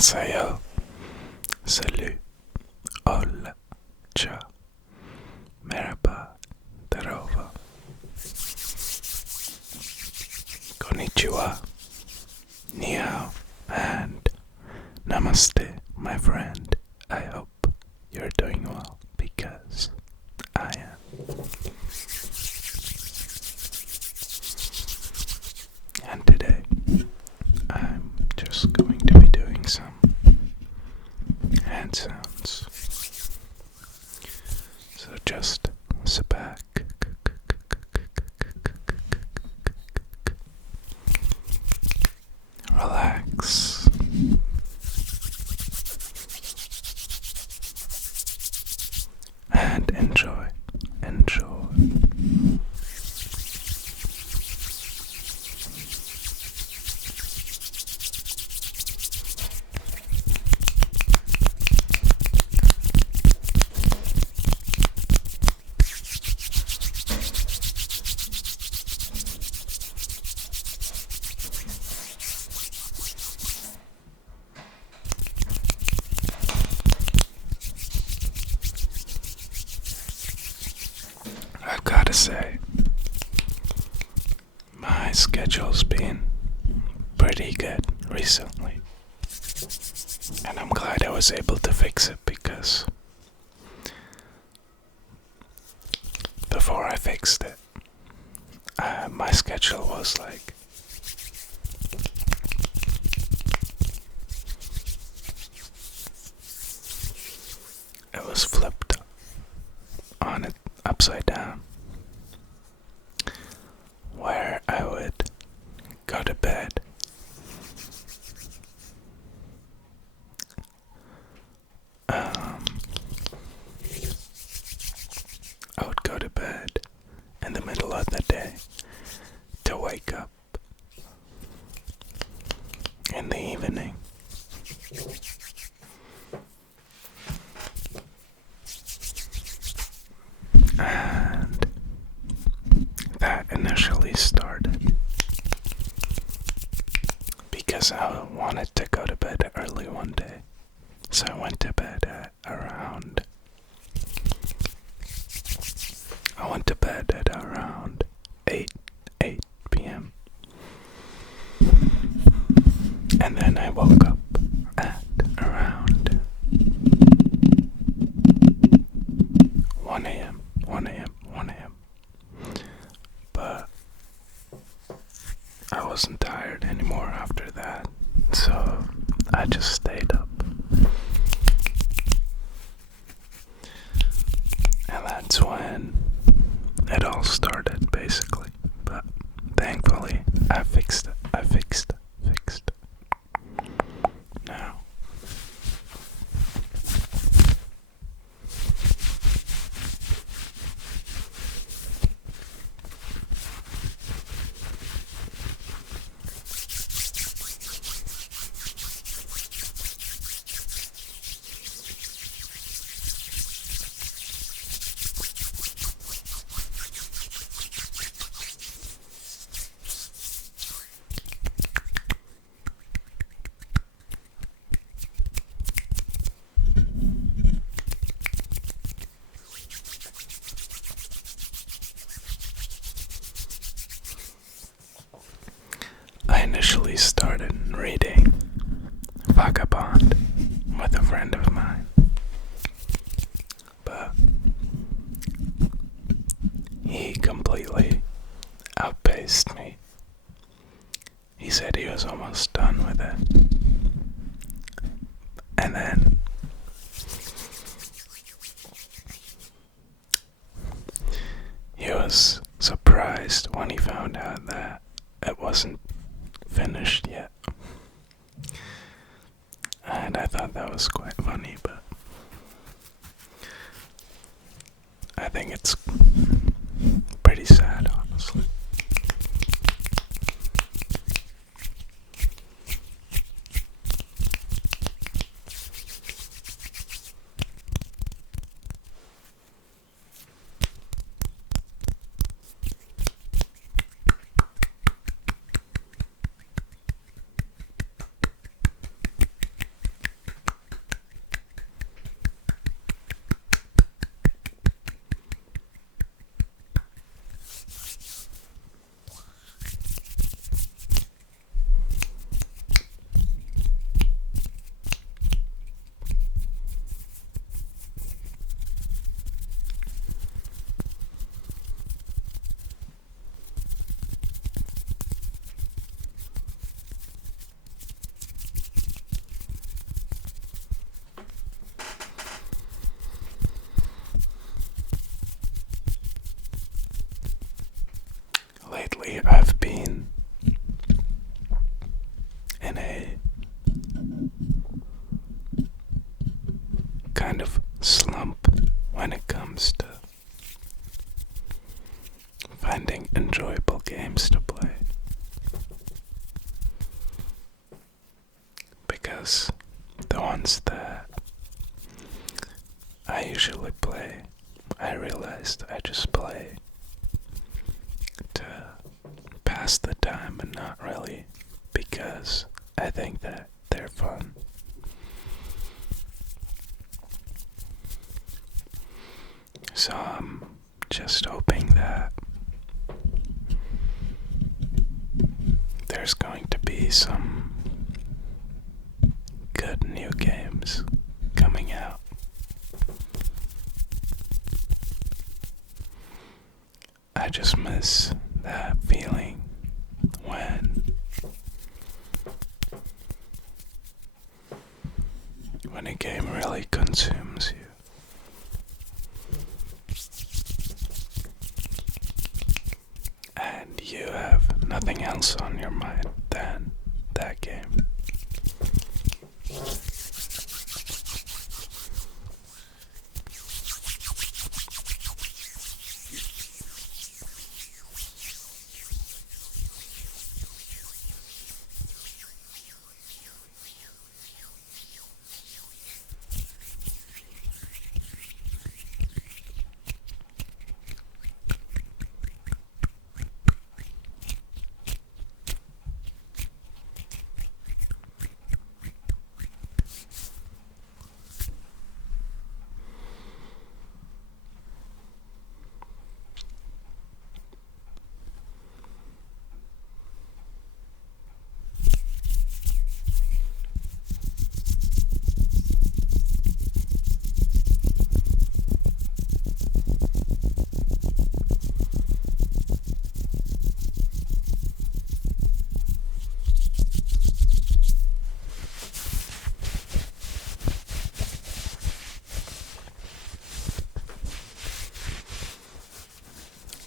Annyeonghaseyo. Salut. Hola. Ciao. Merhaba. Darova. Konnichiwa. Ni hao. And namaste, my friend. I hope you're doing well because I am. And today, I'm just going to be doing some hand sounds. So just sit back, relax, and enjoy. I gotta say, my schedule's been pretty good recently, and I'm glad I was able to fix it because before I fixed it, my schedule was like it was flipped on it upside down, where I would go to bed I would go to bed in the middle of the day to wake up in the evening. And that initially started because I wanted to go to bed early one day. So I went to bed at around 8 p.m. And then I woke up at around 1 a.m. But I wasn't tired anymore after that, so I just stayed up. And that's when it all started, basically. But thankfully, I fixed it. Now, I initially started reading Vagabond with a friend of mine, but he completely outpaced me. He said he was almost done with it, and then he was surprised when he found out that it wasn't finished yet. And I thought that was quite funny, but I think it's pretty sad, honestly. enjoyable games to play. Because the ones that I usually play, I realized I just play to pass the time and not really because I think that they're fun. So I'm just hoping that there's going to be some good new games coming out. I just miss that feeling when a game really consumes you. And you have nothing else on your mind than that game.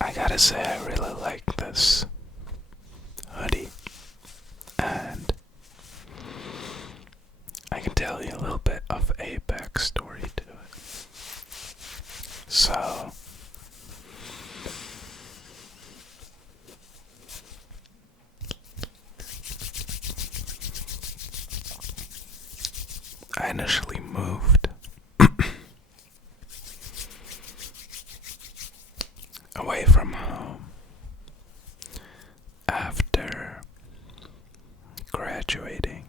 I gotta say, I really like this hoodie, and I can tell you a little bit of a backstory to it. So, I initially moved away from home after graduating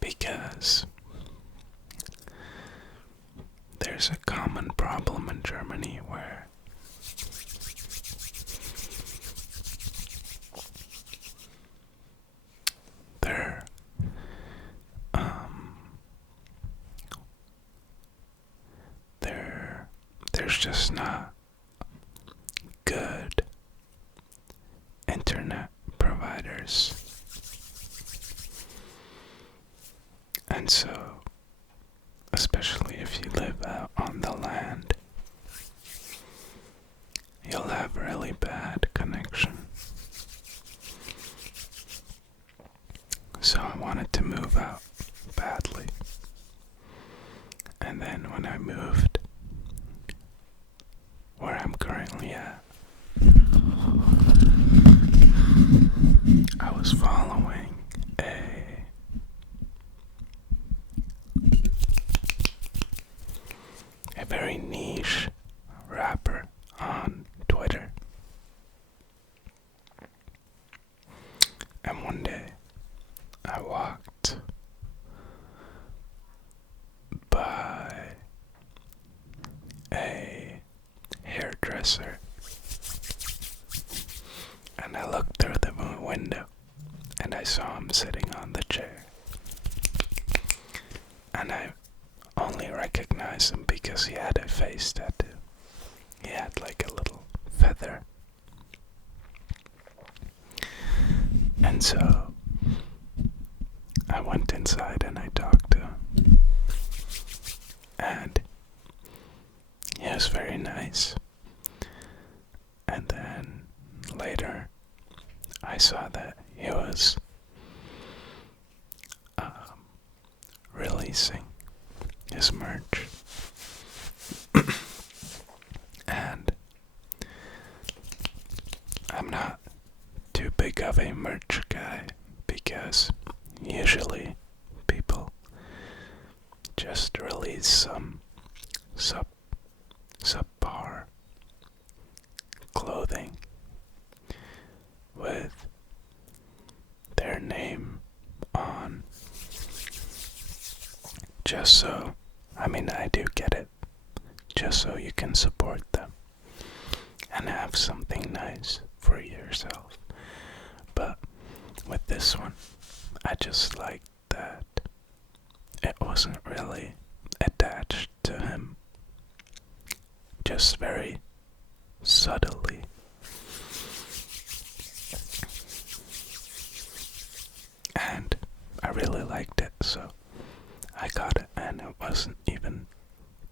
because there's a common problem in Germany where there there's just not good internet providers. And so, especially if you live out on the land, you'll have really bad connection. So I wanted to move out badly. And then when I moved where I'm currently at, I was following a very niche rapper on Twitter. And one day I walked by a hairdresser and I looked through the window and I saw him sitting on the chair. And I only recognized him because he had a face tattoo. He had like a little feather. And so I went inside and I talked to him. And he was very nice. And then later I saw that he was releasing his merch. And not too big of a merch guy because usually people just release some subpar clothing with their name on, just so, I do get it, just so you can support them and have something nice for yourself. But with this one, I just liked that it wasn't really attached to him, just very subtly. And I really liked it, so I got it, and it wasn't even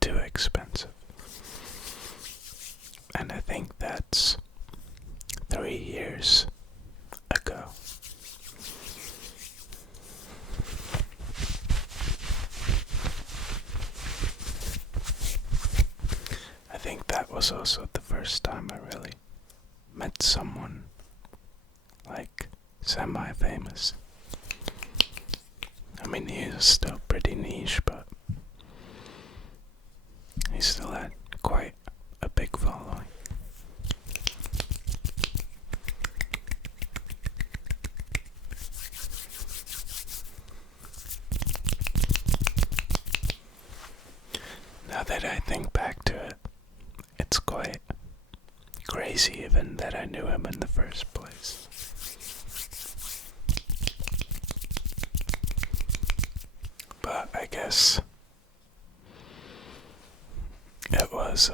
too expensive. And I think that's 3 years ago. I think that was also the first time I really met someone like semi-famous. He is still pretty niche, but he still had quite a big following. Now that I think back to it, it's quite crazy even that I knew him in the first place. But I guess it was,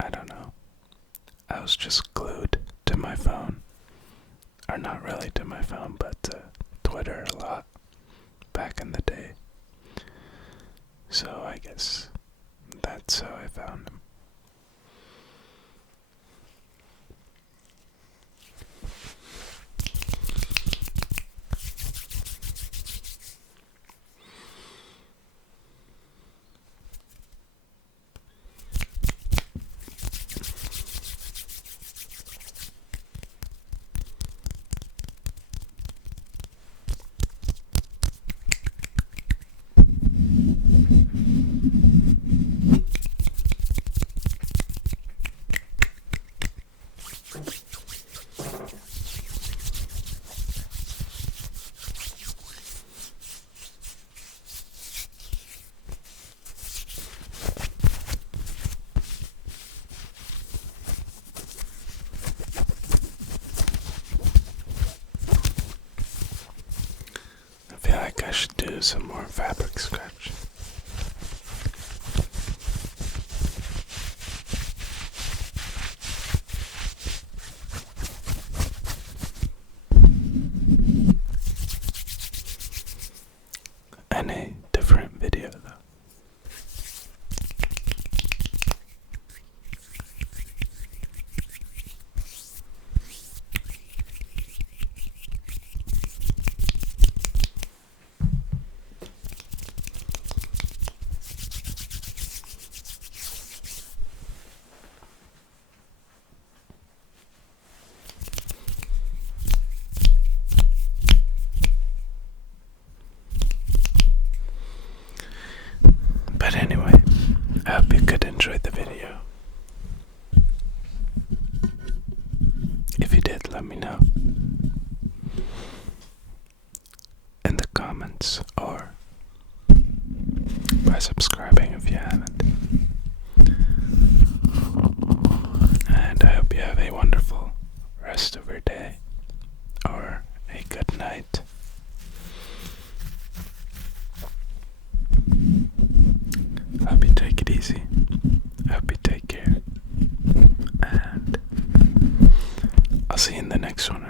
I don't know, I was just glued to my phone, or not really to my phone, but to Twitter a lot back in the day. So I guess that's how I found him. I feel like I should do some more fabric scratch. And a different video though. But anyway, I hope you could enjoy the video. If you did, let me know in the comments or by subscribing if you haven't. And I hope you have a wonderful rest of your day or a good night. I hope you take it easy. I hope you take care. And I'll see you in the next one.